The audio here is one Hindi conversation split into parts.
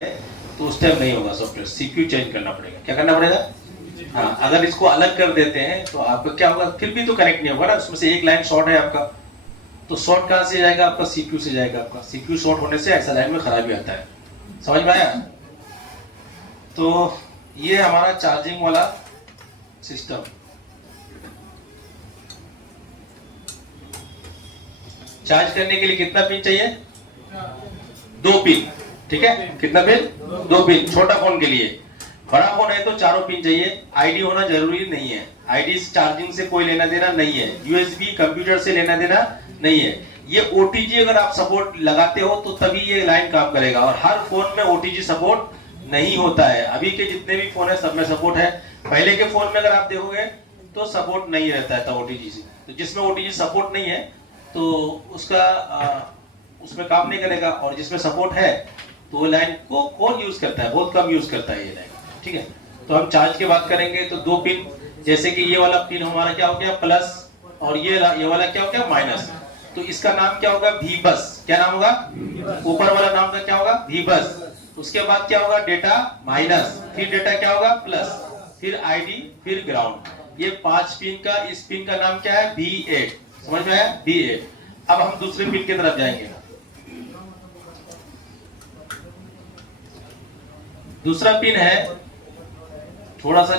तो उस टाइम नहीं होगा सॉफ्टवेयर, सीपीयू चेंज करना पड़ेगा। क्या करना पड़ेगा? हाँ, अगर इसको अलग कर देते हैं तो आपका क्या होगा, फिर भी तो कनेक्ट नहीं होगा ना, उसमें से एक लाइन शॉर्ट है आपका, तो शॉर्ट कहाँ से जाएगा? आपका सीपीयू से जाएगा। आपका सीपीयू शॉर्ट होने से ऐसा लाइन में खराबी आता है। समझ में आया? तो ये हमारा चार्जिंग वाला सिस्टम। चार्ज करने के लिए कितना पिन चाहिए? 2 पिन। ठीक है, कितना पिन? 2 पिन। छोटा फोन के लिए। बड़ा फोन है तो चारों पिन चाहिए। आईडी होना जरूरी नहीं है, आईडी चार्जिंग से कोई लेना देना नहीं है, यूएसबी कंप्यूटर से लेना देना नहीं है। ये ओटीजी अगर आप सपोर्ट लगाते हो तो तभी ये लाइन काम करेगा, और हर फोन में ओटीजी सपोर्ट नहीं होता है। अभी के जितने भी फोन है सब में सपोर्ट है, पहले के फोन में अगर आप देखोगे तो सपोर्ट नहीं रहता है ओटीजी से। तो जिसमें ओटीजी सपोर्ट नहीं है तो उसका उसमें काम नहीं करेगा, और जिसमें सपोर्ट है तो वो लाइन को कौन यूज करता है? बहुत कम यूज करता है ये लाइन। ठीक है, तो हम चार्ज की बात करेंगे तो 2 पिन, जैसे कि ये वाला पिन हमारा क्या हो गया? प्लस, और ये वाला क्या हो गया? माइनस। तो इसका नाम क्या होगा? वी बस। क्या नाम होगा? ऊपर वाला नाम का क्या होगा? वी बस। उसके बाद क्या होगा? डेटा माइनस, फिर डेटा क्या होगा? प्लस, फिर आईडी, फिर ग्राउंड। ये 5 पिन का, इस पिन का नाम क्या है? V8। समझ में आया? V8। अब हम दूसरे पिन की तरफ जाएंगे। दूसरा पिन है थोड़ा सा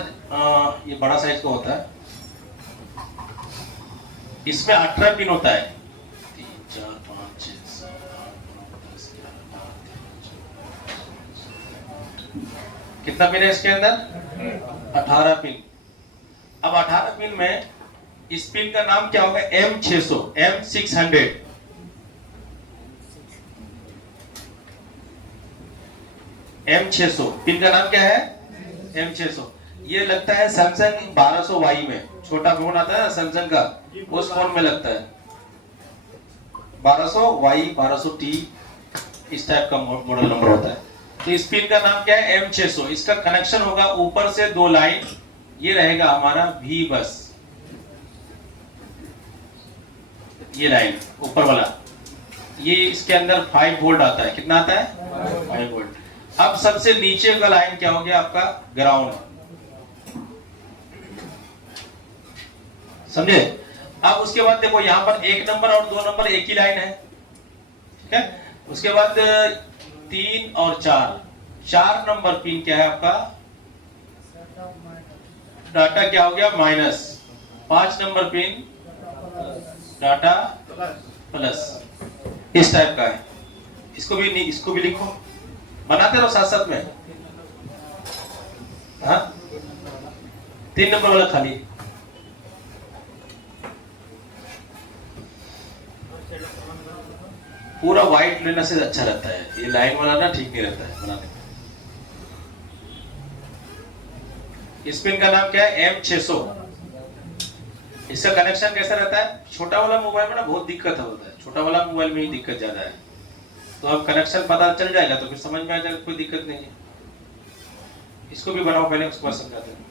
ये बड़ा साइज का होता है, इसमें 18 पिन होता है। 3 4 5 6 7 8 9 10 11 12। कितना पिन है इसके अंदर? 18 पिन। अब 18 पिन में इस पिन का नाम क्या होगा? M600, M600। M600 पिन का नाम क्या है? M600। ये लगता है सैमसंग 1200Y में, छोटा फोन आता है ना सैमसंग का, उस फोन में लगता है 1200Y, 1200T, इस टाइप का मॉडल नंबर होता है। तो इस पिन का नाम क्या है? M600। इसका कनेक्शन होगा ऊपर से 2 लाइन, ये रहेगा हमारा V बस। ये लाइन ऊपर वाला, ये इसके अंदर 5 वोल्ट आता है। कितना आता है? 5 वोल्ट। अब सबसे नीचे का लाइन क्या हो गया? आपका ग्राउंड। समझे? अब उसके बाद देखो यहाँ पर 1 नंबर और 2 नंबर एक ही लाइन है। ठीक है, उसके बाद 3 और 4 नंबर पिन क्या है आपका? डाटा क्या हो गया? Minus. 5 number pin data plus, इस टाइप का है। इसको भी लिखो, बनाते रहो साथ साथ में। हाँ, 3 नंबर वाला खाली। पूरा व्हाइट लेने से अच्छा रहता है, ये लाइन वाला ना ठीक नहीं रहता है बनाने में। इस पिन का नाम क्या है? M600। इसका कनेक्शन कैसा रहता है? छोटा वाला मोबाइल में ना बहुत दिक्कत होता है, छोटा वाला मोबाइल में ही दिक्कत ज्यादा है। तो अब कनेक्शन पता चल जाएगा तो फिर समझ में आ जाएगा, कोई दिक्कत नहीं है। इसको भी बनाओ पहले, उसके बाद समझाते हैं।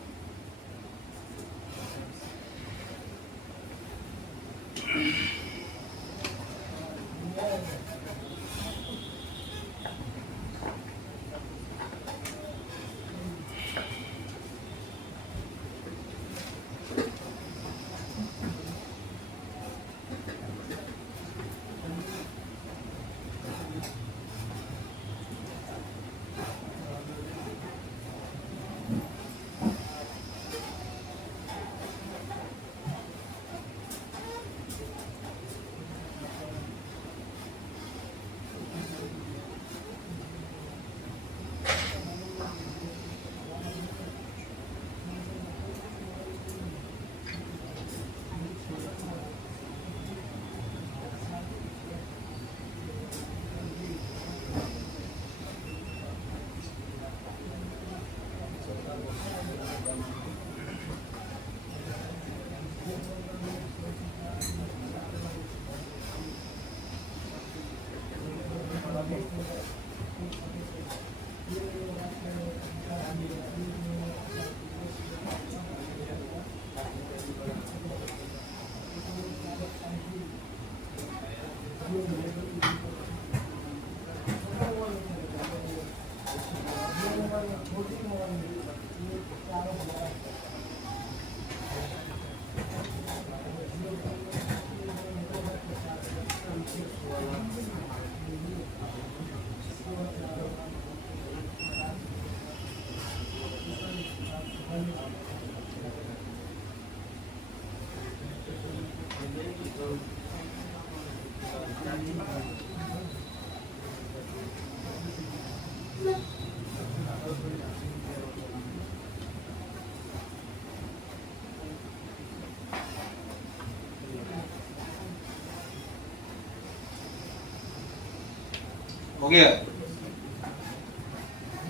हो गया,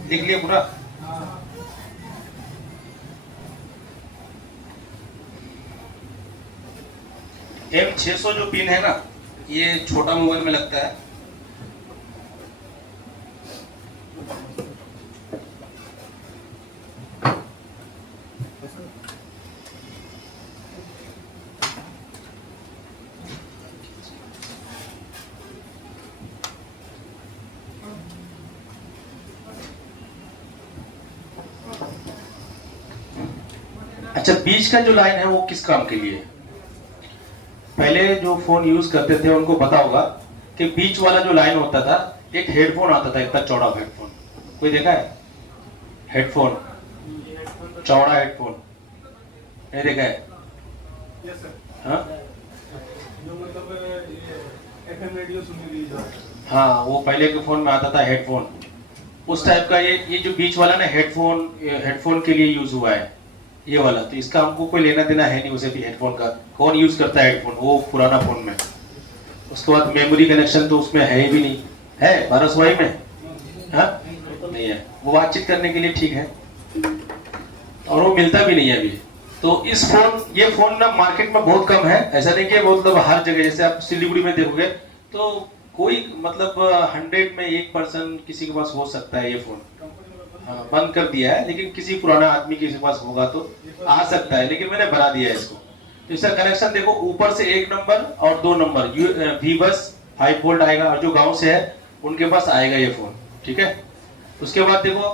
लिख लिया पूरा। M600 जो पिन है ना, ये छोटा मोबाइल में लगता है। अच्छा, बीच का जो लाइन है वो किस काम के लिए? पहले जो फोन यूज करते थे उनको पता होगा कि बीच वाला जो लाइन होता था, एक हेडफोन आता था, इतना चौड़ा हेडफोन। कोई देखा है हेडफोन, चौड़ा हेडफोन? नहीं देखा है? Yes sir. हाँ जो मतलब FM रेडियो सुनी लीजिए। हाँ, वो पहले के फोन में आता था हेडफोन, उस टाइप का। ये जो बीच वाला ना हेडफोन के लिए यूज हुआ है ये वाला। तो इसका हमको कोई लेना देना है नहीं उसे भी। हेडफोन का कौन यूज करता है हेडफोन, वो पुराना फोन में। उसके बाद मेमोरी कनेक्शन तो उसमें है ही भी नहीं, है 1200 में? हाँ नहीं है, वो बातचीत करने के लिए ठीक है, और वो मिलता भी नहीं है अभी। तो ये फोन ना मार्केट में बहुत कम है। ऐसा नहीं कि मतलब हर जगह, जैसे आप सिलीगुड़ी में देखोगे तो कोई मतलब 100 में 1% किसी के पास हो सकता है ये फोन। हाँ, बंद कर दिया है, लेकिन किसी पुराना आदमी के पास होगा तो आ सकता है, लेकिन मैंने बना दिया है इसको। तो इसका कनेक्शन देखो, ऊपर से 1 नंबर और 2 नंबर V बस 5 वोल्ट आएगा, और जो गांव से है उनके पास आएगा ये फोन, ठीक है। उसके बाद देखो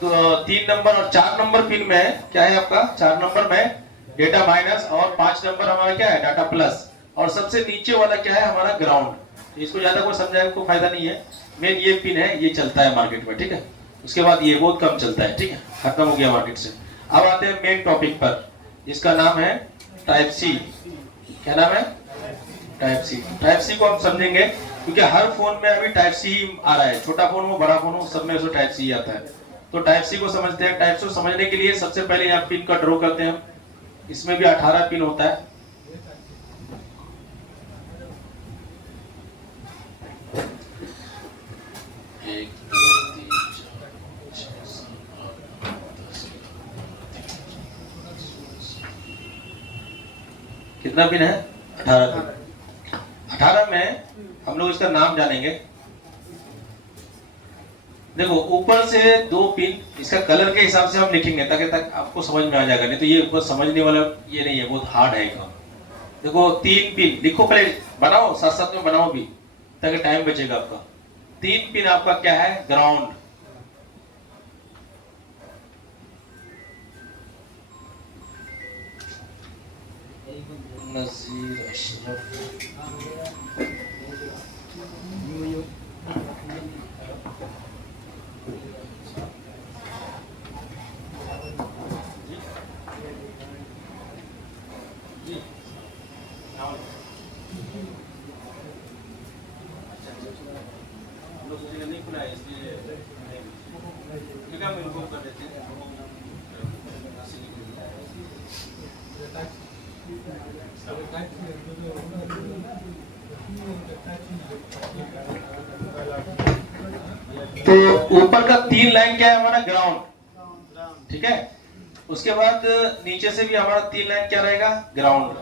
तो 3 नंबर और 4 नंबर पिन में है, क्या है आपका 4 नंबर में डेटा माइनस, और 5 नंबर हमारा क्या है डाटा प्लस, और सबसे नीचे वाला क्या है हमारा ग्राउंड। तो इसको ज्यादा कोई समझाने को फायदा नहीं है। मेन ये पिन है, ये चलता है मार्केट में, ठीक है। उसके बाद ये बहुत कम चलता है, ठीक है, खत्म हो गया मार्केट से। अब आते हैं मेन टॉपिक पर, जिसका नाम है टाइप सी। क्या नाम है? टाइप सी। टाइप सी को हम समझेंगे क्योंकि हर फोन में अभी टाइप सी आ रहा है, छोटा फोन हो बड़ा फोन हो सब में टाइप सी आता है। तो टाइप सी को समझते हैं। टाइप सी को समझने के लिए सबसे पहले यहाँ पिन का ड्रॉ करते हैं। इसमें भी 18 पिन होता है। कितना पिन है? 18 पिन। 18 में हम लोग इसका नाम जानेंगे। देखो ऊपर से 2 पिन, इसका कलर के हिसाब से हम लिखेंगे ताकि आपको समझ में आ जाएगा, नहीं तो ये ऊपर समझने वाला ये नहीं है, बहुत हार्ड है काम। देखो 3 पिन लिखो, पहले बनाओ, साथ साथ में बनाओ भी ताकि टाइम बचेगा आपका। 3 पिन आपका क्या है? ग्राउंड। नजीर अशरफ। नहीं खुला है इसलिए हम इनको कर देते हैं। तो ऊपर का 3 लाइन क्या है हमारा? ग्राउंड, ठीक है। उसके बाद नीचे से भी हमारा 3 लाइन क्या रहेगा? ग्राउंड।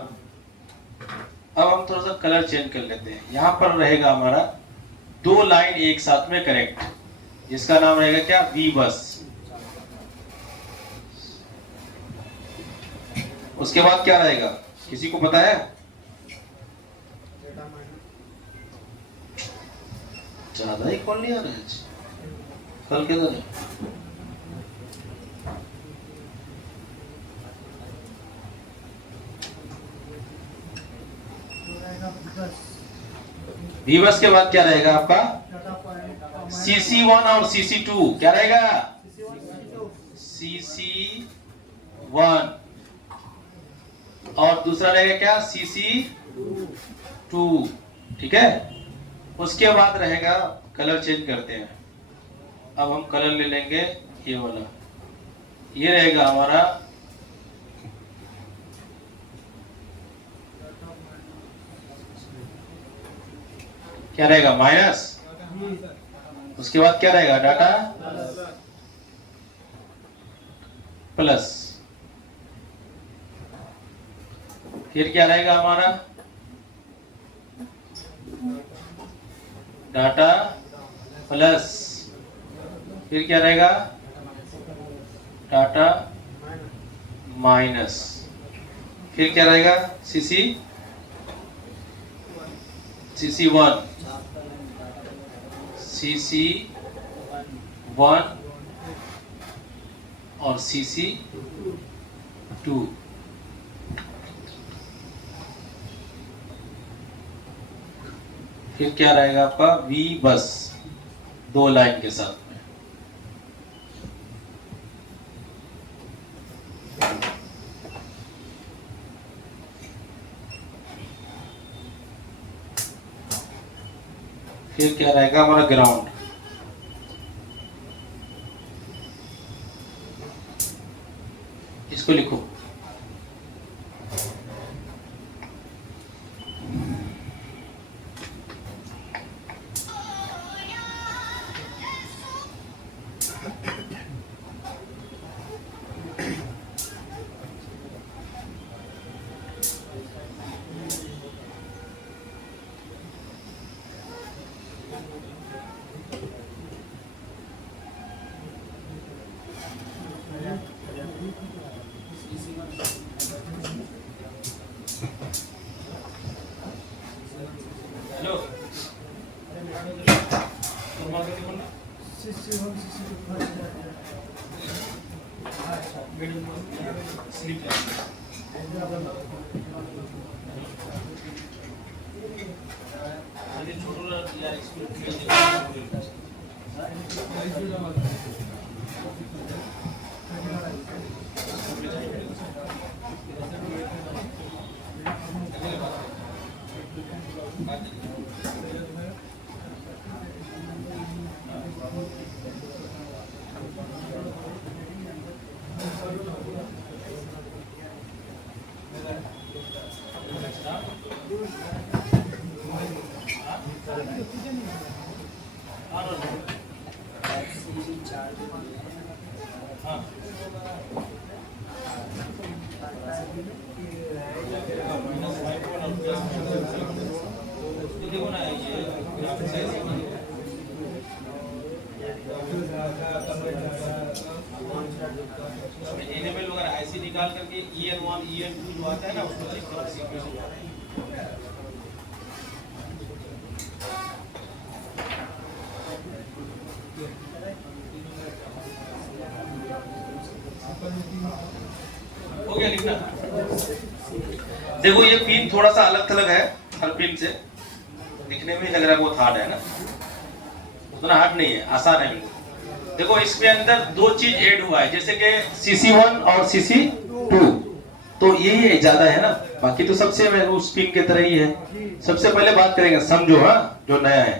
अब हम थोड़ा सा कलर चेंज कर लेते हैं। यहाँ पर रहेगा हमारा 2 लाइन एक साथ में कनेक्ट, जिसका नाम रहेगा क्या? V बस। उसके बाद क्या रहेगा, किसी को पता है? ज्यादा ही कॉल नहीं आ रहा है कल के दिन। V बस के बाद क्या रहेगा आपका? CC1 और CC2 क्या रहेगा? CC1 और दूसरा रहेगा क्या? CC2, ठीक है। उसके बाद रहेगा, कलर चेंज करते हैं। अब हम कलर ले लेंगे ये वाला, ये रहेगा हमारा क्या रहेगा माइनस, उसके बाद क्या रहेगा डाटा प्लस, फिर क्या रहेगा हमारा डाटा प्लस, फिर क्या रहेगा डाटा माइनस, फिर क्या रहेगा सीसी वन, सीसी वन और सीसी टू। फिर क्या रहेगा आपका वी बस, दो लाइन के साथ में। फिर क्या रहेगा हमारा ग्राउंड, इसको लिखो हेलो एनेबल वगैरह ऐसे निकाल करके EN1 EN2 जो आता है ना उसको चेक करो सीक्वेंस में। हो गया लिखना। देखो ये पिन थोड़ा सा अलग थलग है हर पिन से, दिखने में लग रहा है बहुत हार्ड है ना, उतना हार्ड नहीं है, आसान है। देखो इसमें अंदर दो चीज ऐड हुआ है, जैसे कि CC1 और CC2, तो यही है ज्यादा है ना, बाकी तो सबसे उस पिन के तरह ही है। सबसे पहले बात करेंगे समझो, हाँ जो नया है,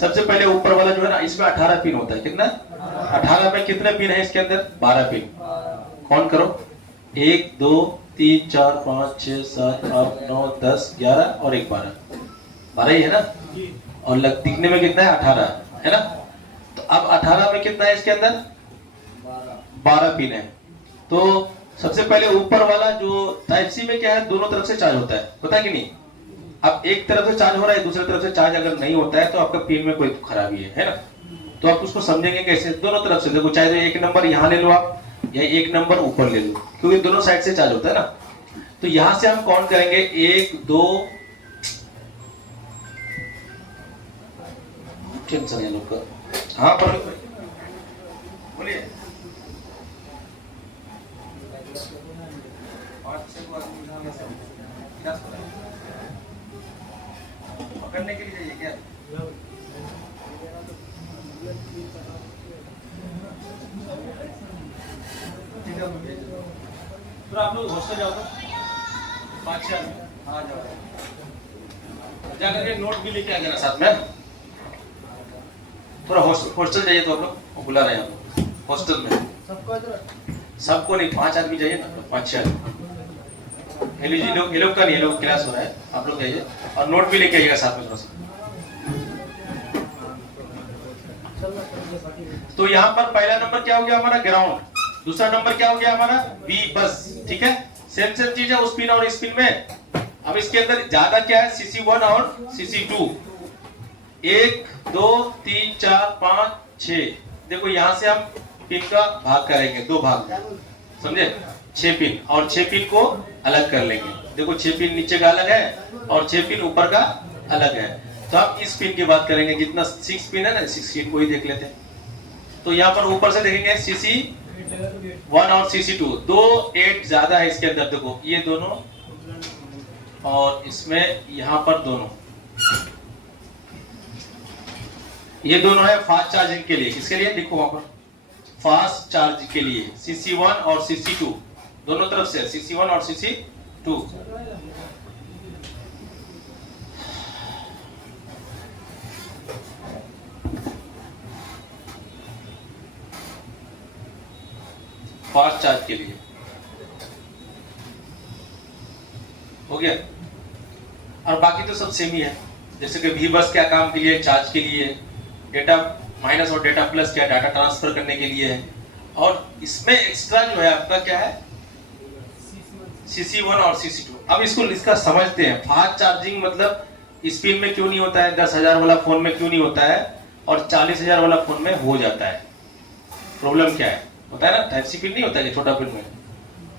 सबसे पहले ऊपर वाला जो है ना इसमें 18 पिन होता है। कितना 18 में कितने पिन है इसके अंदर 12 पिन। कौन करो 1 2 3 4 5 6 7 8 9 10 11 और एक 12 ही है ना, और दिखने में कितना है 18 है ना। तो अब 18 में कितना है इसके अंदर 12 पिन है। तो सबसे पहले ऊपर वाला जो टाइप सी में क्या है, दोनों तरफ से चार्ज होता है, पता है कि नहीं। अब एक तरफ से चार्ज हो रहा है, दूसरी तरफ से चार्ज अगर नहीं होता है तो आपका पिन में कोई खराबी है ना। तो आप उसको समझेंगे कैसे, दोनों तरफ से देखो, चाहे तो एक नंबर यहाँ ले लो आप या एक नंबर ऊपर ले लो, क्योंकि दोनों साइड से चार्ज होता है ना। तो यहां से हम काउंट करेंगे 1 2 टेंशन है लोग का। हाँ पर बोलिए 5-6 पकड़ने के लिए चाहिए क्या? तो आप लोग हॉस्टल जाओ तो 5-6 आ जाओ, जाकर के नोट भी लेके आ जाना साथ में। थोड़ा हॉस्टल जाइए तो आप लोग, वो बुला रहे हैं आप लोग हॉस्टल में। सबको नहीं, 5 आदमी जाइए ना, 5-6 आदमी। ये लोग का नहीं, ये लोग क्लास हो रहा है, आप लोग जाइए और नोट भी लेके आइएगा साथ में थोड़ा सा। तो यहाँ पर पहला नंबर क्या हो गया हमारा, ग्राउंड। दूसरा नंबर क्या हो गया हमारा, बी बस, ठीक है। सेम चीज है उस पिन और इस पिन में। अब इसके अंदर ज्यादा क्या है, CC1 और CC2। 1 2 3 4 5 6। देखो यहाँ से हम पिन का भाग करेंगे, 2 भाग, समझे। 6 पिन और 6 पिन को अलग कर लेंगे। देखो 6 पिन नीचे का अलग है और 6 पिन ऊपर का अलग है। तो हम इस पिन की बात करेंगे, जितना 6 पिन है ना, 6 पिन को ही देख लेते हैं। तो यहाँ पर ऊपर से देखेंगे CC1 और CC2, 2 8 ज्यादा है इसके अंदर। देखो ये दोनों और इसमें यहाँ पर दोनों, ये दोनों है फास्ट चार्जिंग के लिए। किसके लिए, देखो वहां पर फास्ट चार्ज के लिए CC1 और CC2 दोनों तरफ से, CC1 और CC2। फास्ट चार्ज के लिए हो गया। और बाकी तो सब सेम ही है। जैसे कि वी बस क्या काम के लिए, चार्ज के लिए, डेटा माइनस और डेटा प्लस क्या, डाटा ट्रांसफर करने के लिए है। और इसमें एक्स्ट्रा जो है आपका क्या है, CC1 और CC2। अब इसका समझते हैं। फास्ट चार्जिंग मतलब स्पिन में क्यों नहीं होता है, 10,000 वाला फोन में क्यों नहीं होता है और 40,000 वाला फोन में हो जाता है। प्रॉब्लम क्या है, होता है ना, टाइप सी पिन नहीं होता है छोटा पिन में।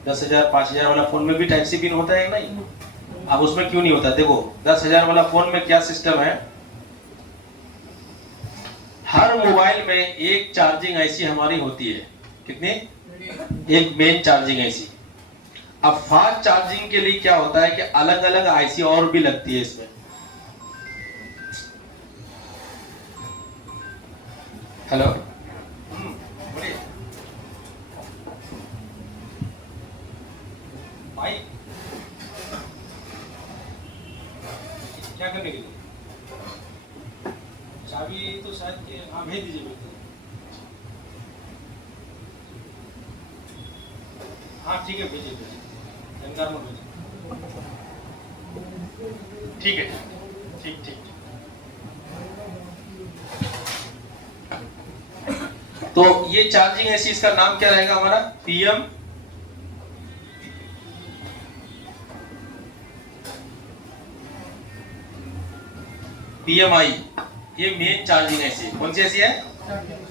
10,000 5,000 वाला फोन में भी टाइप सी पिन होता है नहीं, अब उसमें क्यों नहीं होता। देखो 10,000 वाला फोन में क्या सिस्टम है, हर मोबाइल में एक चार्जिंग ऐसी हमारी होती है। कितनी, एक मेन चार्जिंग ऐसी। अब फास्ट चार्जिंग के लिए क्या होता है कि अलग अलग आईसी और भी लगती है इसमें। हेलो, बोलिए भाई, क्या करने के लिए, चाबी तो शायद, हाँ भेज दीजिए, हाँ ठीक है, भेजिए भेजिए, जानकार में भेजिए। ठीक है, ठीक ठीक। तो ये चार्जिंग ऐसी, इसका नाम क्या रहेगा हमारा, PMI। ये मेन चार्जिंग ऐसी, कौन सी ऐसी है,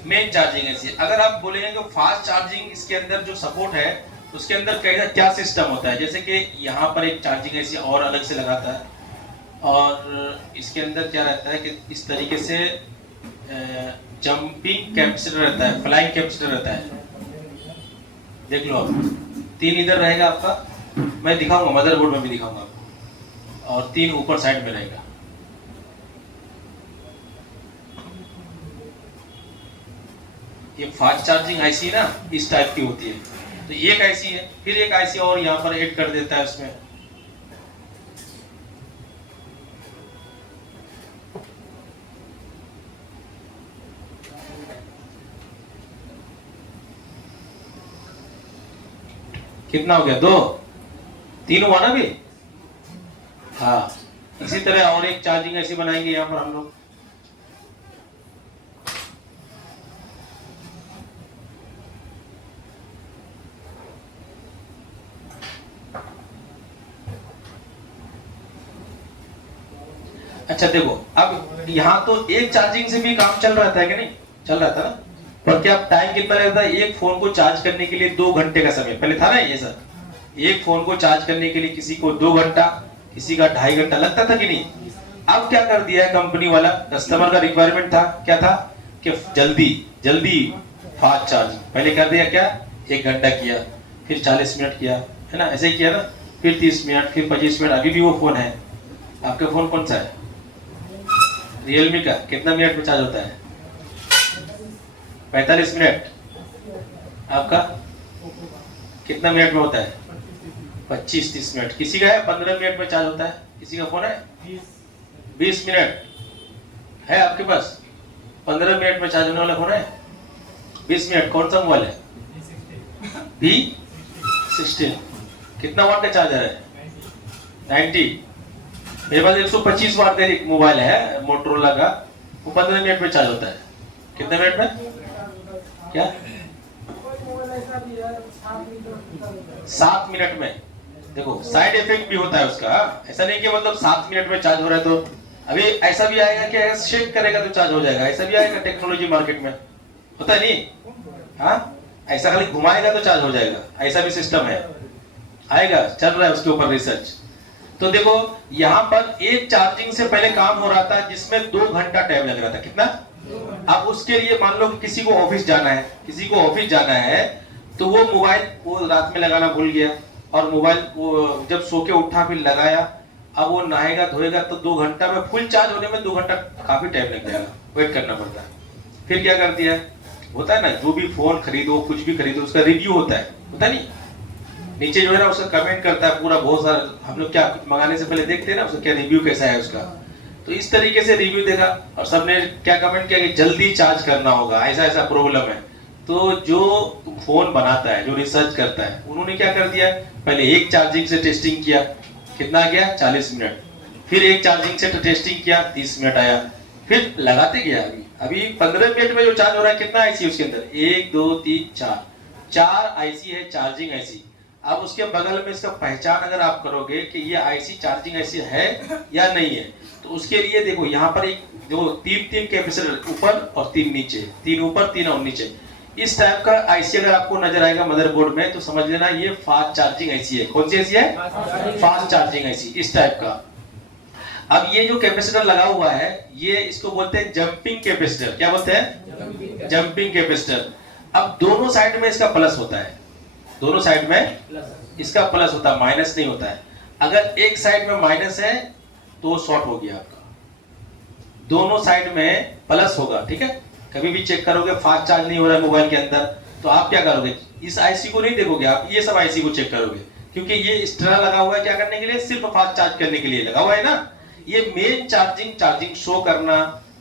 मेन चार्जिंग ऐसी। अगर आप बोलेंगे कि फास्ट चार्जिंग इसके अंदर जो सपोर्ट है उसके अंदर कैसा क्या सिस्टम होता है, जैसे कि यहाँ पर एक चार्जिंग ऐसी और अलग से लगाता है और इसके अंदर क्या रहता है कि इस तरीके से जंपिंग कैपेसिटर रहता है, फ्लाइंग कैपेसिटर रहता है। देख लो आप, 3 इधर रहेगा आपका, मैं दिखाऊंगा मदरबोर्ड में भी दिखाऊंगा आपको, और 3 ऊपर साइड में रहेगा। ये फास्ट चार्जिंग आईसी ना इस टाइप की होती है। तो एक आईसी है, फिर एक आईसी और यहाँ पर ऐड कर देता है उसमें। कितना हो गया, 2 3 हुआ ना भी। हाँ, इसी तरह और एक चार्जिंग ऐसी बनाएंगे यहाँ पर हम लोग। अच्छा देखो, अब यहाँ तो एक चार्जिंग से भी काम चल रहा था कि नहीं, चल रहा था ना। पर क्या टाइम कितना लगता है एक फोन को चार्ज करने के लिए, 2 घंटे का समय पहले था ना ये सर। एक फोन को चार्ज करने के लिए किसी को 2 घंटा, किसी का 2.5 घंटा लगता था कि नहीं। अब क्या कर दिया है कंपनी वाला, कस्टमर का रिक्वायरमेंट था, क्या था कि जल्दी जल्दी फास्ट चार्ज। पहले कर दिया क्या, 1 घंटा किया, फिर 40 मिनट किया, है ना, ऐसे ही किया ना, फिर 30 मिनट, फिर 25 मिनट। अभी भी वो फोन है। आपका फोन कौन सा है, रियलमी का, कितना मिनट में चार्ज होता है, 45 मिनट। आपका कितना मिनट में होता है, 25-30 मिनट। किसी का है 15 मिनट में चार्ज होता है, किसी का फोन है 20 मिनट है आपके पास। 15 मिनट में चार्ज होने वाला फोन है? 20 मिनट। कौन सा मोबाइल है? P16। कितना वाट का चार्जर है? 90। मेरे पास 125 वाट का एक मोबाइल है मोटरोला का, वो 15 मिनट में चार्ज होता है। कितने मिनट में? क्या? 7 मिनट में। देखो साइड इफेक्ट भी होता है उसका, ऐसा नहीं कि मतलब 7 मिनट में चार्ज हो रहा है तो अभी ऐसा भी आएगा कि शेक करेगा तो चार्ज हो जाएगा, ऐसा भी आएगा टेक्नोलॉजी मार्केट में, होता है नहीं? हाँ, ऐसा खाली घुमाएगा तो चार्ज हो जाएगा, ऐसा भी सिस्टम है, आएगा, चल रहा है उसके ऊपर रिसर्च। तो देखो यहाँ पर एक चार्जिंग से पहले काम हो रहा था जिसमें 2 घंटा टाइम लग रहा था। कितना? अब उसके लिए मान लो कि किसी को ऑफिस जाना है, किसी को ऑफिस जाना है तो वो मोबाइल वो रात में लगाना भूल गया और मोबाइल वो जब सो के उठा फिर लगाया, अब वो नहाएगा धोएगा तो 2 घंटा में फुल चार्ज होने में 2 घंटा काफी टाइम लग जाएगा, वेट करना पड़ता है। फिर क्या कर दिया, होता है ना, जो भी फोन खरीदो कुछ भी खरीदो उसका रिव्यू होता है नहीं? नीचे जो है ना उसका कमेंट करता है पूरा, बहुत सारा हम लोग क्या मंगाने से पहले देखते हैं ना उसका क्या रिव्यू कैसा है उसका। तो इस तरीके से रिव्यू देखा और सबने क्या कमेंट किया कि जल्दी चार्ज करना होगा, ऐसा ऐसा प्रॉब्लम है। तो जो फोन बनाता है, जो रिसर्च करता है, उन्होंने क्या कर दिया, पहले एक चार्जिंग से टेस्टिंग किया, कितना गया 40 मिनट, फिर एक चार्जिंग से टेस्टिंग किया 30 मिनट आया, फिर लगाते गया। अभी 15 मिनट में जो चार्ज हो रहा है, कितना आईसी उसके अंदर, 1 2 3 4 आईसी है, चार्जिंग आईसी। अब उसके बगल में इसका पहचान अगर आप करोगे कि ये आईसी चार्जिंग आईसी है या नहीं है, तो उसके लिए देखो यहाँ पर एक जो 3 कैपेसिटर ऊपर और 3 नीचे, 3 ऊपर 3 और नीचे, इस टाइप का आईसी अगर आपको नजर आएगा मदरबोर्ड में तो समझ लेना ये फास्ट चार्जिंग आईसी है। कौन सी आईसी है? फास्ट चार्जिंग आईसी, इस टाइप का। अब ये जो कैपेसिटर लगा हुआ है ये इसको बोलते हैं जंपिंग कैपेसिटर। क्या बोलते हैं? Jumping capacitor. अब दोनों साइड में इसका प्लस होता है, दोनों साइड में इसका प्लस होता है, माइनस नहीं होता है। अगर एक साइड में माइनस है तो शॉर्ट हो गया आपका, दोनों साइड में प्लस होगा, ठीक है? कभी भी चेक करोगे फास्ट चार्ज नहीं हो रहा है मोबाइल के अंदर तो आप क्या करोगे, इस आईसी को नहीं देखोगे आप, ये सब आईसी को चेक करोगे, क्योंकि ये एक्स्ट्रा लगा हुआ है क्या करने के लिए, सिर्फ फास्ट चार्ज करने के लिए लगा हुआ है ना। ये मेन चार्जिंग शो करना,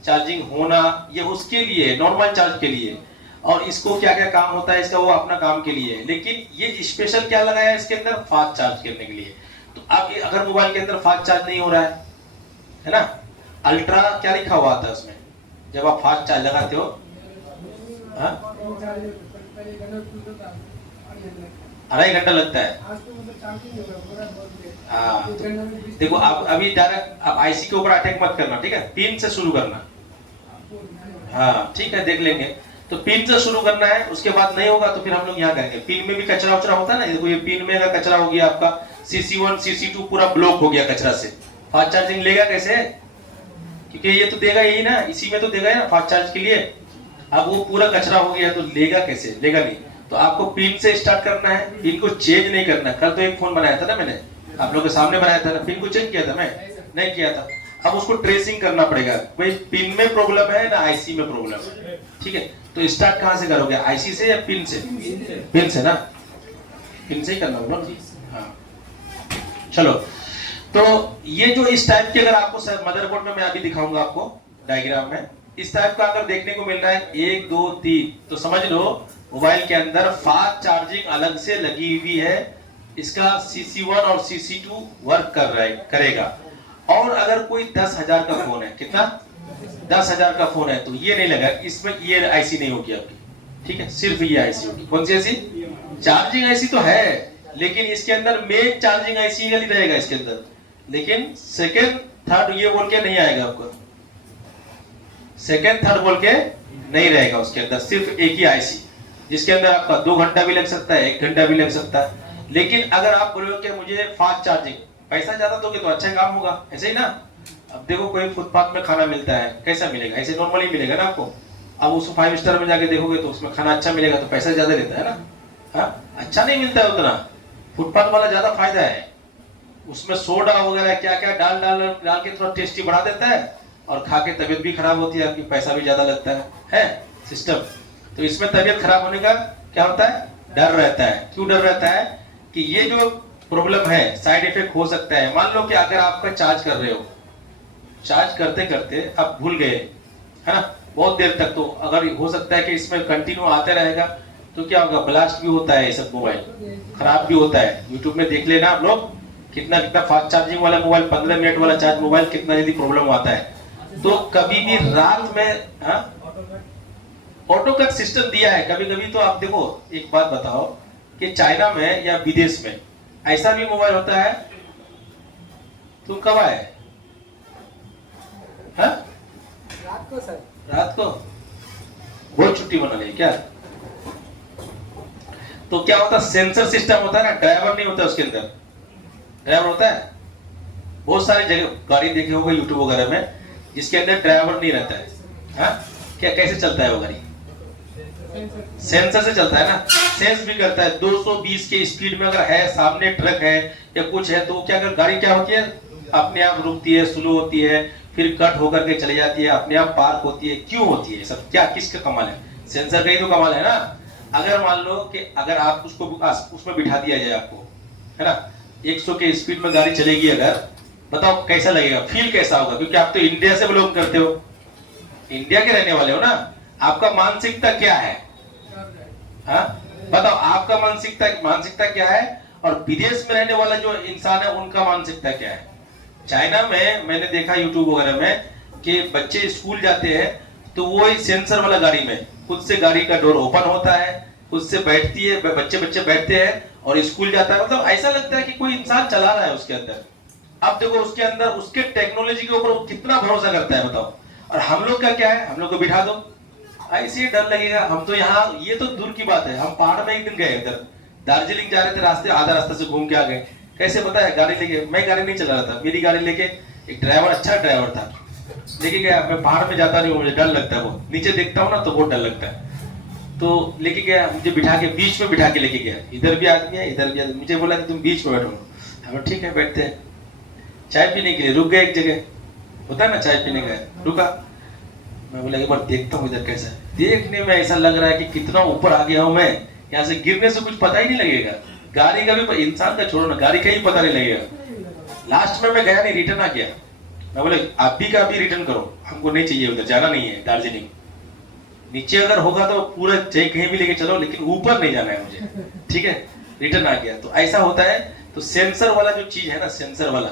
चार्जिंग होना, ये उसके लिए, नॉर्मल चार्ज के लिए। और इसको क्या क्या काम होता है इसका, वो अपना काम के लिए है, लेकिन ये स्पेशल क्या लगाया है इसके अंदर, फास्ट चार्ज करने के लिए। तो अब अगर मोबाइल के अंदर फास्ट चार्ज नहीं हो रहा है ना, अल्ट्रा क्या लिखा हुआ आता है उसमें जब आप फास्ट चार्ज लगाते हो, हाँ 2.5 घंटा लगता है। हाँ देखो आप अभी डायरेक्ट आप आईसी के ऊपर अटैक मत करना, ठीक है? पिन से शुरू करना, हाँ ठीक है, देख लेंगे। तो पिन से शुरू करना है, उसके बाद नहीं होगा तो फिर हम लोग यहाँ करेंगे। पिन में भी कचरा उचरा होता है ना, देखो ये पिन में अगर कचरा हो गया आपका, CC1 CC2 पूरा ब्लॉक हो गया कचरा से, फास्ट चार्जिंग लेगा कैसे? क्योंकि ये तो देगा यही ना, इसी में तो देगा ना फास्ट चार्ज के लिए। अब वो पूरा कचरा हो गया तो लेगा कैसे? लेगा नहीं। तो आपको पिन से स्टार्ट करना है, पिन को चेंज नहीं करना। कल तो एक फोन बनाया था ना मैंने, आप लोगों के सामने बनाया था ना, पिन को चेंज किया था मैं? नहीं किया था। अब उसको ट्रेसिंग करना पड़ेगा, भाई पिन में प्रॉब्लम है ना आईसी में प्रॉब्लम है, ठीक है? तो स्टार्ट कहाँ से करोगे, आईसी से या पिन से? पिन से ना, पिन से ही करना होगा। हाँ चलो, तो ये जो इस टाइप की अगर आपको मदरबोर्ड में मैं अभी दिखाऊंगा आपको डायग्राम में, इस टाइप का अगर देखने को मिल रहा है 1 2 3, तो समझ लो मोबाइल के अंदर फास्ट चार्जिंग अलग से लगी हुई है, इसका CC1 और CC2 वर्क करेगा। और अगर कोई 10,000 का फोन है, कितना 10,000 का फोन है, तो ये नहीं लगा, इसमें ये आईसी नहीं होगी आपकी, ठीक है? सिर्फ ये आईसी होगी। कौन सी आईसी? चार्जिंग आईसी तो है, लेकिन इसके अंदर मेन चार्जिंग आईसी रहेगा इसके अंदर, लेकिन सेकेंड थर्ड ये बोल के नहीं आएगा आपको, सेकेंड थर्ड बोल के नहीं रहेगा उसके अंदर, सिर्फ एक ही आईसी, जिसके अंदर आपका 2 घंटा भी लग सकता है, 1 घंटा भी लग सकता है। लेकिन अगर आप बोलोगे कि मुझे फास्ट चार्जिंग, पैसा ज्यादा दोगे तो अच्छा काम होगा, ऐसे ही ना। अब देखो कोई फुटपाथ में खाना मिलता है, कैसा मिलेगा? ऐसे नॉर्मली मिलेगा ना आपको। अब उस 5 स्टार में जाके देखोगे तो उसमें खाना अच्छा मिलेगा तो पैसा ज्यादा लेता है ना, हाँ? अच्छा नहीं मिलता है उतना, फुटपाथ वाला ज्यादा फायदा है, उसमें सोडा वगैरह क्या क्या डाल के थोड़ा टेस्टी बढ़ा देता है, और खा के तबीयत भी खराब होती है आपकी, पैसा भी ज्यादा लगता है सिस्टम। तो इसमें तबीयत खराब होने का क्या होता है, डर रहता है। क्यों डर रहता है? कि ये जो प्रॉब्लम है, साइड इफेक्ट हो सकता है। मान लो कि अगर आपका चार्ज कर रहे हो, चार्ज करते करते आप भूल गए, है ना, बहुत देर तक, तो अगर हो सकता है कि इसमें कंटिन्यू आते रहेगा तो क्या होगा, ब्लास्ट भी होता है, ये सब मोबाइल खराब भी होता है। यूट्यूब में देख लेना आप लोग, कितना कितना फास्ट चार्जिंग वाला मोबाइल, 15 मिनट वाला चार्ज मोबाइल कितना जल्दी प्रॉब्लम आता है। तो कभी भी रात में ऑटो कट सिस्टम दिया है कभी कभी। तो आप देखो, एक बात बताओ कि चाइना में या विदेश में ऐसा भी मोबाइल होता है? तुम कब आए? रात को सर। रात को बहुत छुट्टी बना ली क्या? तो क्या होता है, सेंसर सिस्टम होता है ना, ड्राइवर नहीं होता उसके अंदर। ड्राइवर होता है बहुत सारी जगह गाड़ी देखे होगा यूट्यूब वगैरह में, जिसके अंदर ड्राइवर नहीं रहता है। क्या कैसे चलता है वो गाड़ी? सेंसर से चलता है ना, सेंस भी करता है। 220 के स्पीड में अगर है, सामने ट्रक है या कुछ है, तो क्या कर गाड़ी क्या होती है, अपने आप रुकती है, स्लो होती है, फिर कट होकर के चली जाती है, अपने आप पार्क होती है। क्यों होती है सब? क्या किसका कमाल है? सेंसर का ही तो कमाल है ना। अगर मान लो कि अगर आप उसको उसमें बिठा दिया जाए आपको, है ना, 100 के स्पीड में गाड़ी चलेगी, अगर बताओ कैसा लगेगा, फील कैसा होगा? क्योंकि आप तो इंडिया से बिलोंग करते हो, इंडिया के रहने वाले हो ना। आपका मानसिकता क्या है? बताओ आपका मानसिकता क्या है, और विदेश में रहने वाला जो इंसान है उनका मानसिकता क्या है? चाइना में मैंने देखा यूट्यूब वगैरह में कि बच्चे स्कूल जाते हैं तो वो ही सेंसर वाला गाड़ी में खुद से गाड़ी का डोर ओपन होता है, खुद से बैठती है, बच्चे बैठते हैं और स्कूल जाता है। मतलब ऐसा लगता है कि कोई इंसान चला रहा है उसके अंदर। अब देखो उसके अंदर उसके टेक्नोलॉजी के ऊपर वो कितना भरोसा करता है, बताओ। और हम लोग का क्या है, हम लोग को बिठा दो, ऐसे डर लगेगा। हम तो यहाँ, ये तो दूर की बात है, हम पहाड़ में एक दिन गए, इधर दार्जिलिंग जा रहे थे, रास्ते आधा रास्ता से घूम के आ गए। कैसे पता है? गाड़ी लेके, मैं गाड़ी नहीं चला रहा था, मेरी गाड़ी लेके एक ड्राइवर, अच्छा ड्राइवर था, लेके गया। मैं पहाड़ में जाता नहीं हूँ, मुझे डर लगता है, वो नीचे देखता हूँ ना तो बहुत डर लगता है। तो लेके गया, मुझे बिठा के बीच में बिठा के लेके गया। इधर भी आदमी है, इधर भी आदमी। मुझे बोला कि तुम बीच में बैठो। हम ठीक है बैठते हैं। चाय पीने के लिए रुक गए एक जगह, होता है ना चाय पीने का, रुका। मैं बोला एक बार देखता हूँ इधर कैसा है। देखने में ऐसा लग रहा है कि कितना ऊपर आ गया हूँ मैं, यहाँ से गिरने से कुछ पता ही नहीं लगेगा। गाड़ी का भी, इंसान का छोड़ो ना, गाड़ी का ही पता नहीं लगेगा। लास्ट में मैं गया नहीं, रिटर्न आ गया। मैं बोले आप भी का भी रिटर्न करो, हमको नहीं चाहिए, उधर जाना नहीं है दार्जिलिंग। नीचे अगर होगा तो पूरा चाहे कहीं भी लेके चलो, लेकिन ऊपर नहीं जाना है मुझे, ठीक है। रिटर्न आ गया। तो ऐसा होता है। तो सेंसर वाला जो चीज है ना, सेंसर वाला,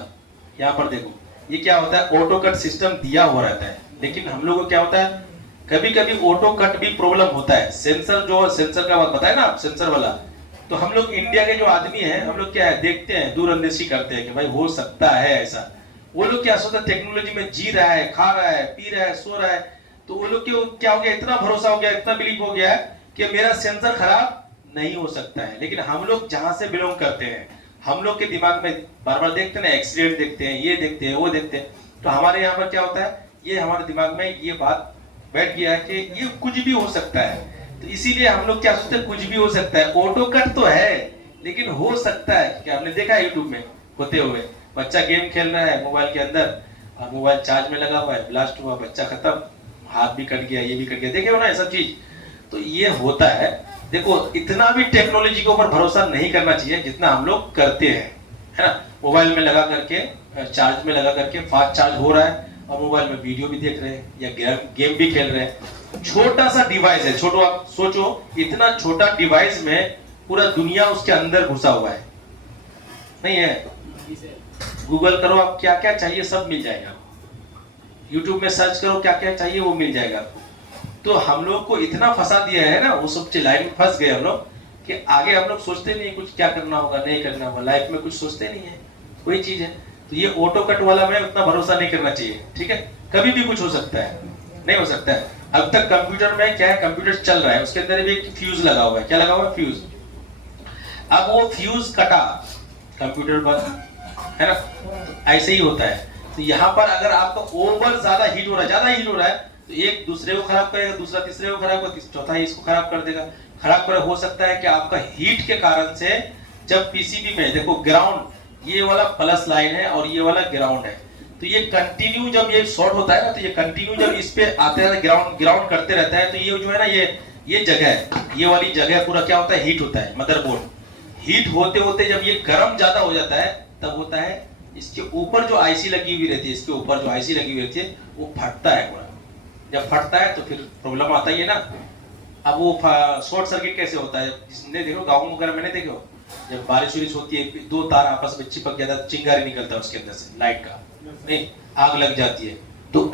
यहाँ पर देखो ये क्या होता है, ऑटो कट सिस्टम दिया हुआ रहता है। लेकिन हम लोगों को क्या होता है, कभी कभी ऑटो कट भी प्रॉब्लम होता है। सेंसर जो सेंसर का बात बताया ना आप, सेंसर वाला, तो हम लोग इंडिया के जो आदमी है, हम लोग क्या है, देखते हैं, दूरअंदेशी करते हैं कि भाई हो सकता है ऐसा। वो लोग क्या सोचते हैं, टेक्नोलॉजी में जी रहा है, खा रहा है, पी रहा है, सो रहा है। तो वो लोग क्या हो गया, इतना भरोसा हो गया, इतना बिलीव हो गया है कि मेरा सेंसर खराब नहीं हो सकता है। लेकिन हम लोग जहां से बिलोंग करते हैं, हम लोग के दिमाग में बार बार देखते हैं ना, एक्सीडेंट देखते हैं, ये देखते हैं, वो देखते हैं। तो हमारे यहाँ पर क्या होता है, ये हमारे दिमाग में ये बात बैठ गया है कि ये कुछ भी हो सकता है। तो इसीलिए हम लोग क्या सोचते हैं, कुछ भी हो सकता है। ऑटो कट तो है लेकिन हो सकता है क्या, हमने देखा है यूट्यूब में होते हुए। बच्चा गेम खेल रहा है मोबाइल के अंदर, और मोबाइल चार्ज में लगा हुआ है, ब्लास्ट हुआ, बच्चा खत्म, हाथ भी कट गया, ये भी कट गया, देखे हो ना ये सब चीज। तो ये होता है। देखो इतना भी टेक्नोलॉजी के ऊपर भरोसा नहीं करना चाहिए जितना हम लोग करते हैं, है ना। मोबाइल में लगा करके, चार्ज में लगा करके, फास्ट चार्ज हो रहा है और मोबाइल में वीडियो भी देख रहे हैं या गेम भी खेल रहे हैं। छोटा सा डिवाइस है, छोटो, आप सोचो इतना छोटा डिवाइस में पूरा दुनिया उसके अंदर घुसा हुआ है, नहीं है। गूगल करो आप, क्या क्या चाहिए सब मिल जाएगा। यूट्यूब में सर्च करो, क्या क्या चाहिए वो मिल जाएगा आपको। तो हम लोग को इतना फंसा दिया है ना, वो सब लाइन में फंस गए हम लोग कि आगे हम लोग सोचते नहीं कुछ, क्या करना होगा, नहीं करना होगा, लाइफ में कुछ सोचते नहीं है। वही चीज है। तो ये ऑटो कट वाला में उतना भरोसा नहीं करना चाहिए, ठीक है। कभी भी कुछ हो सकता है, नहीं हो सकता है। अब तक कंप्यूटर में क्या है, कंप्यूटर चल रहा है, उसके अंदर भी एक फ्यूज लगा हुआ है। क्या लगा हुआ है? फ्यूज। अब वो फ्यूज कटा, कंप्यूटर पर, है ना। तो ऐसे ही होता है। तो यहाँ पर अगर आपका ओवर ज्यादा हीट हो रहा है तो एक दूसरे को खराब करेगा, दूसरा तीसरे को खराब करेगा, चौथा इसको खराब कर देगा। खराब कर हो सकता है कि आपका हीट के कारण से, जब पीसीबी में देखो ग्राउंड, ये वाला प्लस लाइन है और ये वाला ग्राउंड है, तो ये कंटिन्यू जब ये शॉर्ट होता है ना, तो ये कंटिन्यू जब इस पे आते हैं, ग्राउंड करते रहता है, तो ये जो है ना, ये जगह है, ये वाली जगह पूरा क्या होता है, हीट होता है। मदरबोर्ड हीट होते होते जब ये गर्म ज्यादा हो जाता है, तब होता है इसके ऊपर जो आईसी लगी हुई रहती है, इसके ऊपर जो आईसी लगी हुई रहती है, वो फटता है पूरा, जब फटता है तो फिर प्रॉब्लम आता ही है ना। अब वो शॉर्ट सर्किट कैसे होता है, जिसने देखो गाँव वगैरह मैंने देखो, जब बारिश वारिश होती है दो तार आपस में चिपक जाता है, चिंगारी निकलता है उसके अंदर से लाइट का, नहीं आग लग जाती है, तो उस